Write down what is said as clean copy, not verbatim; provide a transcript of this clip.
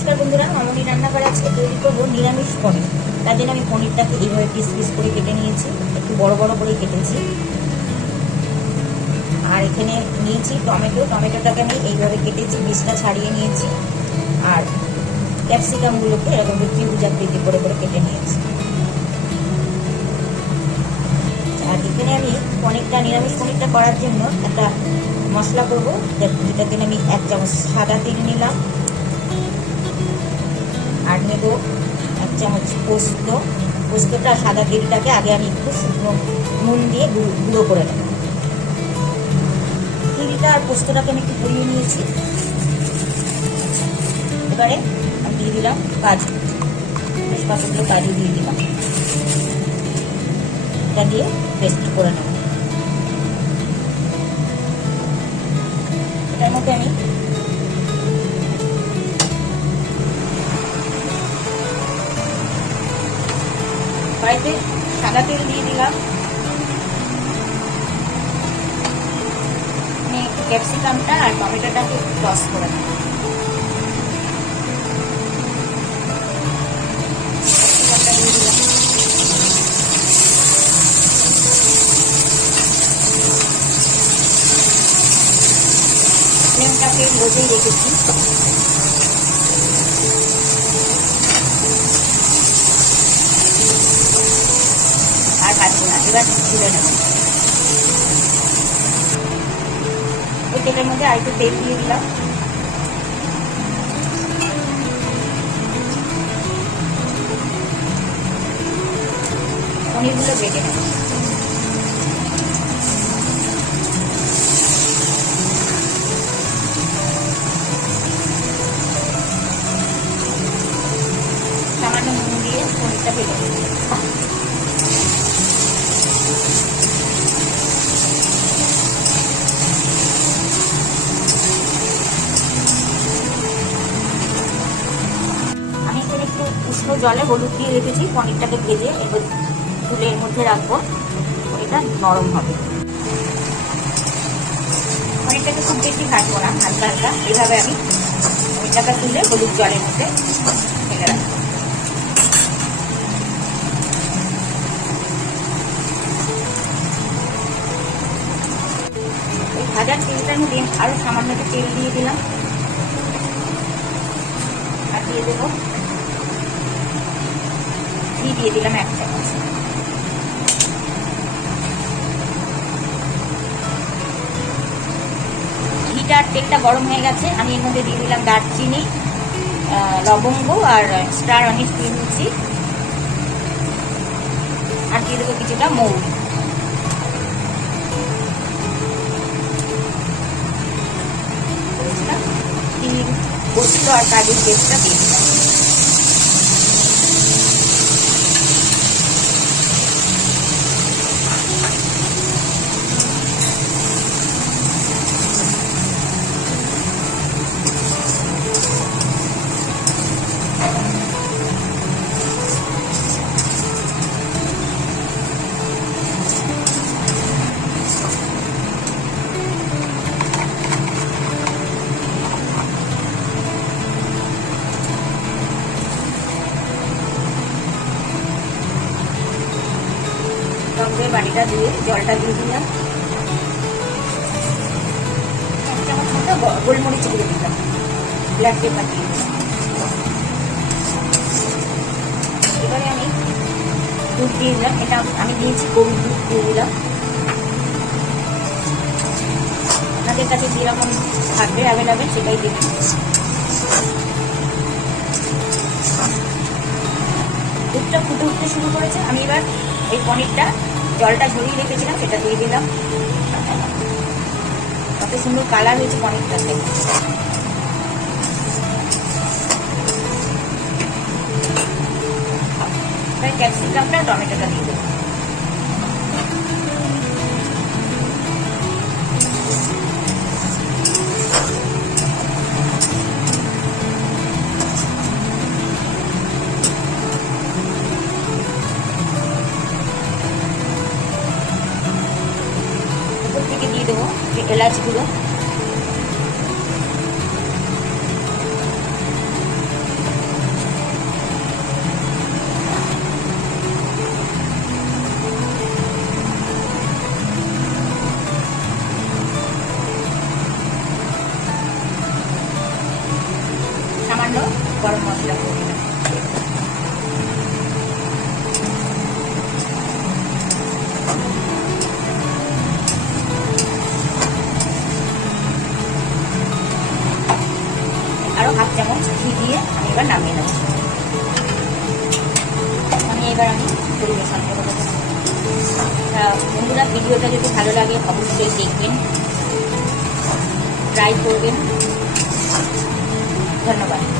নমস্কার বন্ধুরা, মামনি রান্নাঘরে আজকে তৈরি করবো নিরামিষ পনির। তার জন্য আমি পনিরটাকে এইভাবে পিস পিস করে কেটে নিয়েছি, একটু বড় বড় করে কেটেছি। আর এখানে নিয়েছি টমেটোটাকে আমি এইভাবে কেটেছি, বীজটা ছাড়িয়ে নিয়েছি। আর ক্যাপসিকামগুলোকে এরকম ত্রিভুজ আকৃতি করে করে কেটে নিয়েছি। আর এখানে আমি নিরামিষ পনিরটা করার জন্য একটা মশলা করবো, যেটাতে আমি 1 চামচ সাদা তিল নিলাম। আর নেব 1 চামচ পোস্তটা সাদা তিলটাকে আগে আমি একটু শুকনো নুন দিয়ে গুঁড়ো করে নেব। তিলটা আর পোস্তটাকে আমি একটু পুড়িয়ে নিয়েছি। এবারে আমি দিয়ে দিলাম কাজু, তেজপাতাগুলো কাজু দিয়ে দিলাম। এটা দিয়ে পেস্ট করে নেব। এটার মধ্যে আমি কড়াইতে সাদা তেল দিয়ে দিলাম। আমি একটু ক্যাপসিকামটা আর টমেটোটাকে টস করে নেব। ক্যাপসিকামটা দিয়ে দিলাম। ফ্লেমটাকে লোতেই রেখেছি। আর কাটবো না, এবার তুলে নেব। ওই তেলের মধ্যে আর একটু তেল দিয়ে দিলাম। পনিরগুলো বেটে নেব। সামান্য নুন দিয়ে পনিরটা বেটে নেব। উষ্ণ জলে হলুদ দিয়ে রেখেছি, পনিরটাকে ভেজে এবার তুলের মধ্যে রাখবো, এটা নরম হবে। পনিরটাকে খুব বেশি ভাজবো না, হালকা হালকা এভাবে আমি পনিরটাকে তুলে হলুদ জলের মধ্যে ফেলে রাখবো। এই ভাজার তেলটার মধ্যে আরো সামান্য একটু তেল দিয়ে দিলাম। আর দিয়ে দেবো ঘি, দিয়ে দিলাম 1 চামচ। ঘিটা আর তেলটা গরম হয়ে গেছে, আমি এর মধ্যে দিয়ে দিলাম দারচিনি, লবঙ্গ আর স্টার অনিশ দিয়ে দিচ্ছি। আর দিয়ে দেবো কিছুটা মৌরি। পোস্ত আর কাজুর পেস্টটা দিয়ে দিলাম। বাটিটা দিয়ে জলটা দিয়ে দিলাম। 1 চামচ মতো গোলমরিচ দিয়ে দিলাম, ব্ল্যাক পেপার দিয়ে দিলাম। এবারে আমি দুধ দিয়ে দিলাম, এটা আমি দিয়েছি গরুর দুধ দিয়ে দিলাম। আপনাদের কাছে যেরকম থাকবে অ্যাভেলেবেল সেটাই দেবেন। দুধটা ফুটে উঠতে শুরু করেছে, আমি এবার এই পনিরটা জলটা ঝরিয়ে রেখেছিলাম সেটা দিয়ে দিলাম। কত সুন্দর কালার হয়েছে পনিরটাতে। তাই ক্যাপসিকামটা টমেটোটা দিয়ে দেবো। থেকে দিয়ে দেবো এলাচগুলো। বন্ধুরা, ভিডিওটা যদি ভালো লাগে অবশ্যই দেখবেন, ট্রাই করবেন। ধন্যবাদ।